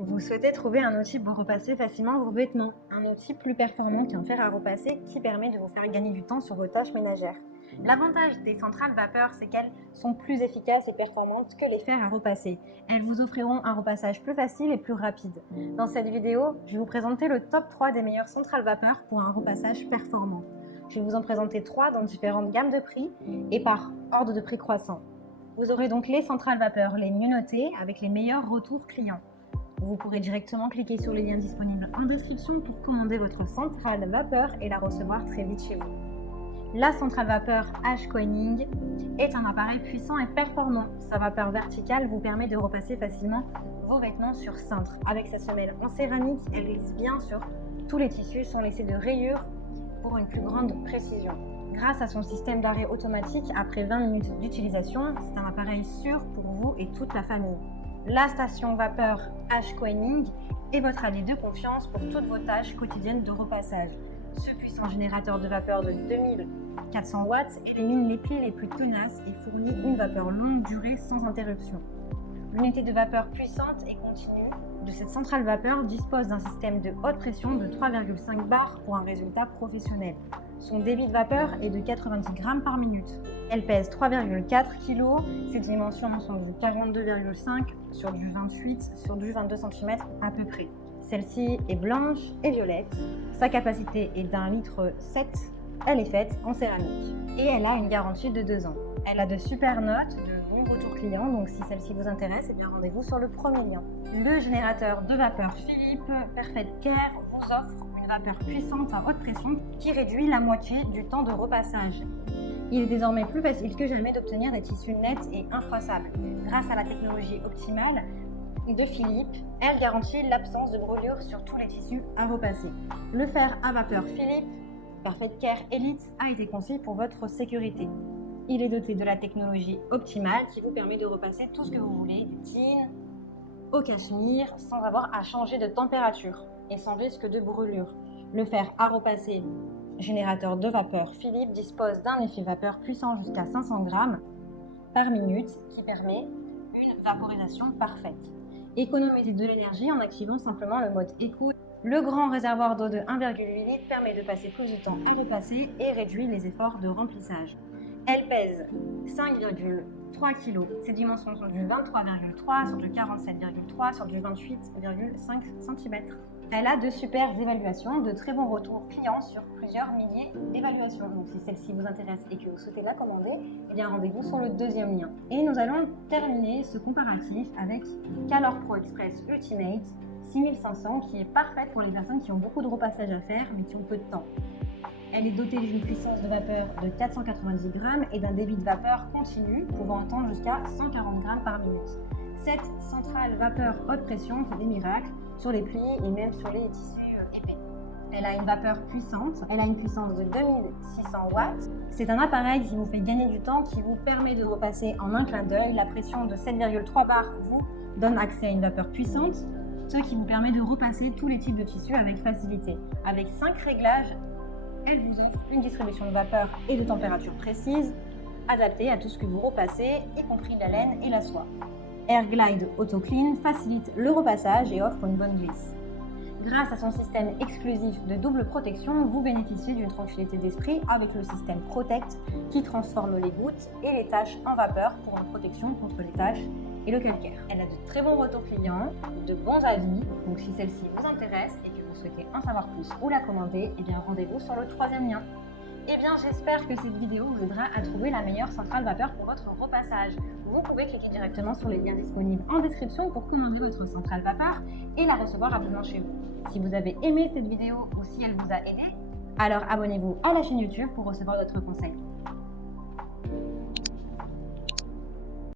Vous souhaitez trouver un outil pour repasser facilement vos vêtements, un outil plus performant qu'un fer à repasser qui permet de vous faire gagner du temps sur vos tâches ménagères. L'avantage des centrales vapeur, c'est qu'elles sont plus efficaces et performantes que les fers à repasser. Elles vous offriront un repassage plus facile et plus rapide. Dans cette vidéo, je vais vous présenter le top 3 des meilleures centrales vapeur pour un repassage performant. Je vais vous en présenter 3 dans différentes gammes de prix et par ordre de prix croissant. Vous aurez donc les centrales vapeur les mieux notées avec les meilleurs retours clients. Vous pourrez directement cliquer sur les liens disponibles en description pour commander votre centrale vapeur et la recevoir très vite chez vous. La centrale vapeur H-Coining est un appareil puissant et performant. Sa vapeur verticale vous permet de repasser facilement vos vêtements sur cintre. Avec sa semelle en céramique, elle glisse bien sur tous les tissus sans laisser de rayures pour une plus grande précision. Grâce à son système d'arrêt automatique, après 20 minutes d'utilisation, c'est un appareil sûr pour vous et toute la famille. La station vapeur H-Coining est votre allié de confiance pour toutes vos tâches quotidiennes de repassage. Ce puissant générateur de vapeur de 2400 watts élimine les plis les plus tenaces et fournit une vapeur longue durée sans interruption. L'unité de vapeur puissante et continue de cette centrale vapeur dispose d'un système de haute pression de 3,5 bars pour un résultat professionnel. Son débit de vapeur est de 90 grammes par minute. Elle pèse 3,4 kg. Ses dimensions sont du 42,5 sur du 28 sur du 22 cm à peu près. Celle-ci est blanche et violette. Sa capacité est d'1,7 litre. Elle est faite en céramique et elle a une garantie de 2 ans. Elle a de super notes, de bons retours clients, donc si celle-ci vous intéresse, rendez-vous sur le premier lien. Le générateur de vapeur Philips Perfect Care vous offre une vapeur puissante à haute pression qui réduit la moitié du temps de repassage. Il est désormais plus facile que jamais d'obtenir des tissus nets et infroissables. Grâce à la technologie optimale de Philips, elle garantit l'absence de brûlures sur tous les tissus à repasser. Le fer à vapeur Philips Perfect Care Elite a été conçu pour votre sécurité. Il est doté de la technologie optimale qui vous permet de repasser tout ce que vous voulez, du jean au cachemire, sans avoir à changer de température et sans risque de brûlure. Le fer à repasser générateur de vapeur Philips dispose d'un effet vapeur puissant jusqu'à 500 grammes par minute qui permet une vaporisation parfaite. Économisez de l'énergie en activant simplement le mode éco. Le grand réservoir d'eau de 1,8 litre permet de passer plus de temps à repasser et réduit les efforts de remplissage. Elle pèse 5,3 kg. Ses dimensions sont du 23,3 sur du 47,3 sur du 28,5 cm. Elle a de super évaluations, de très bons retours clients sur plusieurs milliers d'évaluations. Donc si celle-ci vous intéresse et que vous souhaitez la commander, rendez-vous sur le deuxième lien. Et nous allons terminer ce comparatif avec Calor Pro Express Ultimate 6500 qui est parfaite pour les personnes qui ont beaucoup de repassage à faire mais qui ont peu de temps. Elle est dotée d'une puissance de vapeur de 490 grammes et d'un débit de vapeur continu pouvant atteindre jusqu'à 140 grammes par minute. Cette centrale vapeur haute pression fait des miracles sur les plis et même sur les tissus épais. Elle a une vapeur puissante, elle a une puissance de 2600 watts. C'est un appareil qui vous fait gagner du temps, qui vous permet de repasser en un clin d'œil. La pression de 7,3 bars vous donne accès à une vapeur puissante, ce qui vous permet de repasser tous les types de tissus avec facilité. Avec 5 réglages, elle vous offre une distribution de vapeur et de température précise, adaptée à tout ce que vous repassez, y compris la laine et la soie. Airglide Auto Clean facilite le repassage et offre une bonne glisse. Grâce à son système exclusif de double protection, vous bénéficiez d'une tranquillité d'esprit avec le système Protect qui transforme les gouttes et les taches en vapeur pour une protection contre les taches et le calcaire. Elle a de très bons retours clients, de bons avis, donc si celle-ci vous intéresse et que vous souhaitez en savoir plus ou la commander, rendez-vous sur le troisième lien. J'espère que cette vidéo vous aidera à trouver la meilleure centrale vapeur pour votre repassage. Vous pouvez cliquer directement sur les liens disponibles en description pour commander votre centrale vapeur et la recevoir rapidement chez vous. Si vous avez aimé cette vidéo ou si elle vous a aidé, alors abonnez-vous à la chaîne YouTube pour recevoir d'autres conseils.